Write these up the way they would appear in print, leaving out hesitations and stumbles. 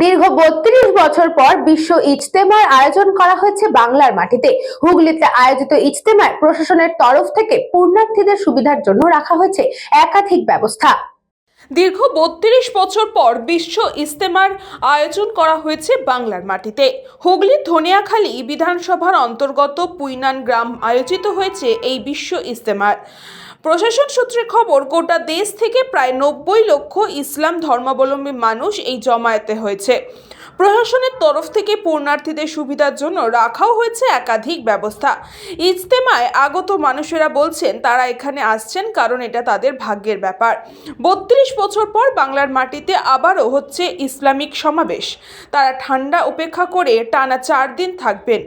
দীর্ঘ ৩২ বছর পর বিশ্ব ইজতেমার আয়োজন করা হয়েছে বাংলার মাটিতে। হুগলিতে আয়োজিত ইজতেমায় প্রশাসনের তরফ থেকে পুণ্যার্থীদের সুবিধার জন্য রাখা হয়েছে একাধিক ব্যবস্থা। দীর্ঘ ৩২ বছর পর বিশ্ব ইজতেমার আয়োজন করা হয়েছে বাংলার মাটিতে। হুগলির ধনিয়াখালী বিধানসভার অন্তর্গত পুইনান গ্রাম আয়োজিত হয়েছে এই বিশ্ব ইজতেমার। প্রশাসন সূত্রে খবর, গোটা দেশ থেকে প্রায় ৯০ লক্ষ ইসলাম ধর্মাবলম্বী মানুষ এই জমায়েতে হয়েছে। প্রশাসনের তরফ থেকে পুণ্যার্থীদের সুবিধার জন্য রাখাও হয়েছে একাধিক ব্যবস্থা। ইজতেমায় আগত মানুষেরা বলছেন তারা এখানে আসছেন কারণ এটা তাদের ভাগ্যের ব্যাপার। ৩২ বছর পর বাংলার মাটিতে আবারও হচ্ছে ইসলামিক সমাবেশ। তারা ঠান্ডা উপেক্ষা করে টানা ৪ দিন থাকবেন।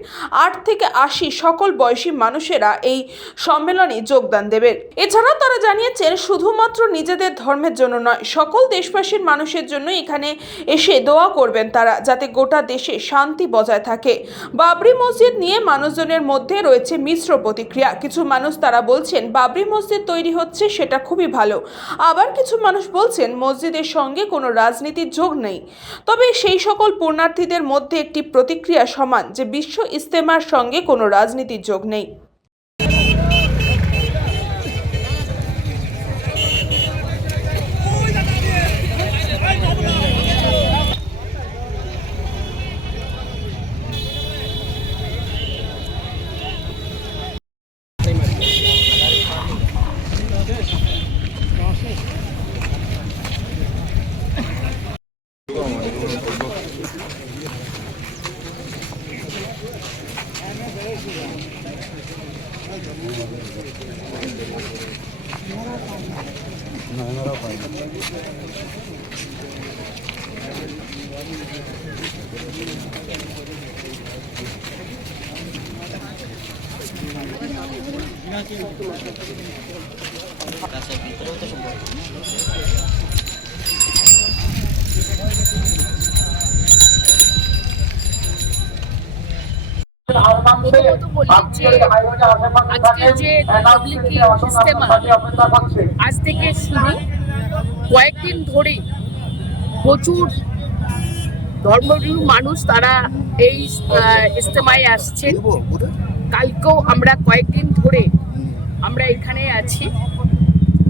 ৮ থেকে ৮০ সকল বয়সী মানুষেরা এই সম্মেলনে যোগদান দেবেন। এছাড়াও তারা জানিয়েছেন শুধুমাত্র নিজেদের ধর্মের জন্য নয়, সকল দেশবাসীর মানুষের জন্য এখানে এসে দোয়া করবেন তারা, যাতে গোটা দেশে শান্তি বজায় থাকে। বাবরি মসজিদ নিয়ে মানুষজনের মধ্যে রয়েছে মিশ্র প্রতিক্রিয়া। কিছু মানুষ তারা বলছেন বাবরি মসজিদ তৈরি হচ্ছে সেটা খুবই ভালো, আবার কিছু মানুষ বলছেন মসজিদের সঙ্গে কোনো রাজনীতির যোগ নেই। তবে সেই সকল পুণ্যার্থীদের মধ্যে একটি প্রতিক্রিয়া সমান যে বিশ্ব ইজতেমার সঙ্গে কোনো রাজনীতির যোগ নেই। আজকে যে তাবলীগী ইজতেমা আজ থেকে শুরু, কয়েকদিন ধরে প্রচুর ধর্মপ্রিয় মানুষ তারা এই ইজতেমায় আসছেন। কালকেও আমরা কয়েকদিন ধরে আমরা এখানে আছি,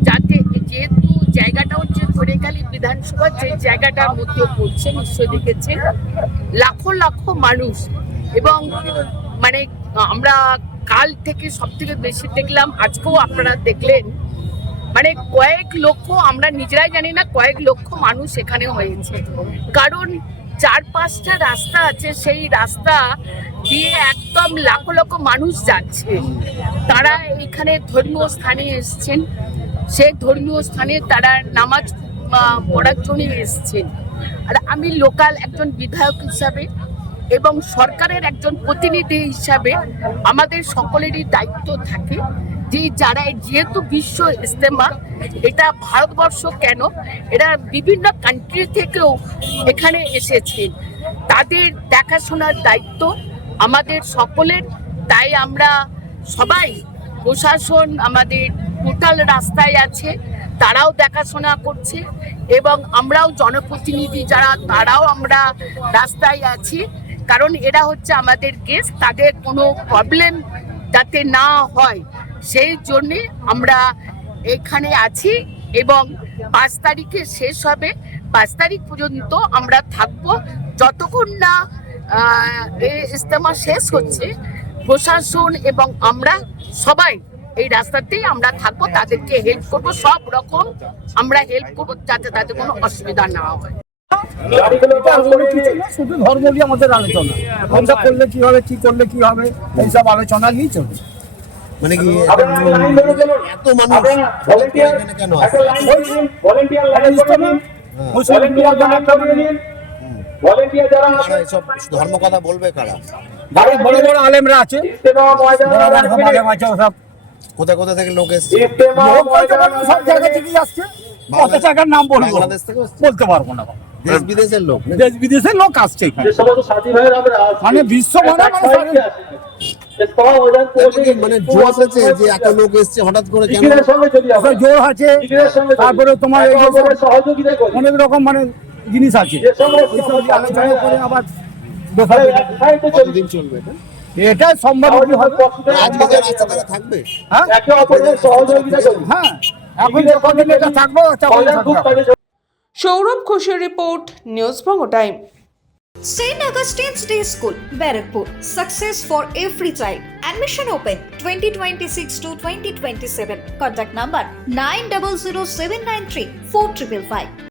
যাতে যেহেতু জায়গাটা হচ্ছে ধনিয়াখালী বিধানসভা, যে জায়গাটার মধ্যে পড়ছে, নিশ্চয় দেখেছেন লাখো লাখো মানুষ। এবং মানে আমরা কাল থেকে সব থেকে বেশি দেখলাম, আজকেও আপনারা দেখলেন, মানে কয়েক লক্ষ, আমরা নিজেরাই জানি না কয়েক লক্ষ মানুষ এখানে হয়েছে। কারণ ৪-৫টা রাস্তা আছে, সেই রাস্তা দিয়ে একদম লাখো লক্ষ মানুষ যাচ্ছে। তারা এখানে ধর্মীয় স্থানে এসছেন, সেই ধর্মীয় স্থানে তারা নামাজ পড়ার জন্য এসছেন। আর আমি লোকাল একজন বিধায়ক হিসাবে এবং সরকারের একজন প্রতিনিধি হিসাবে আমাদের সকলেরই দায়িত্ব থাকে যে যারা, যেহেতু বিশ্ব ইজতেমা, এটা ভারতবর্ষ কেন, এরা বিভিন্ন কান্ট্রি থেকেও এখানে এসেছেন, তাদের দেখাশোনার দায়িত্ব আমাদের সকলের। তাই আমরা সবাই, প্রশাসন আমাদের টোটাল রাস্তায় আছে, তারাও দেখাশোনা করছে, এবং আমরাও জনপ্রতিনিধি যারা, তারাও আমরা রাস্তায় আছি। কারণ এরা হচ্ছে আমাদের গেস্ট, তাদের কোনো প্রবলেম যাতে না হয় সেই জন্যে আমরা এখানে আছি। এবং ৫ তারিখে শেষ হবে, ৫ তারিখ পর্যন্ত আমরা থাকবো, যতক্ষণ না এই ইজতেমা শেষ হচ্ছে। প্রশাসন এবং আমরা সবাই এই রাস্তাতেই আমরা থাকবো, তাদেরকে হেল্প করবো, সব রকম আমরা হেল্প করবো যাতে তাদের কোনো অসুবিধা না হয়। শুধু ধর্ম নিয়ে আমাদের আলোচনা, কোনটা করলে কি হবে, কি করলে কি হবে, এইসব আলোচনা নিয়েই চলবে। মানে কি এত মানুষ কেন ধর্ম কথা বলবে কারা? বড় বড় আলেমরা আছে, কোথায় কোথা থেকে লোক এসছে, সব জায়গা থেকেই আসছে। কত জায়গার নাম বলবো, বাংলাদেশ থেকে বলতে পারবো না। দেশ বিদেশের লোক, দেশ বিদেশের লোক আসছে এখানে, মানে বিশ্ব মানে জোর আছে যে এত লোক এসছে হঠাৎ করে, কেন জোর আছে। তারপরে তোমার অনেক রকম মানে জিনিস আছে এইসব নিয়ে আলোচনা করে আবার কতদিন চলবে এটা? এটা সম্ভব হবে আজকে যে রাস্তা তারা থাকবে? হ্যাঁ হ্যাঁ এখন কদিন এটা থাকবো তখন থাকবে। সৌরভ ঘোষের report, news Banga time. St. Augustine's Day School, Barakpur. Success for every child. Admission open 2026 to 2027. Contact number 900793 4555.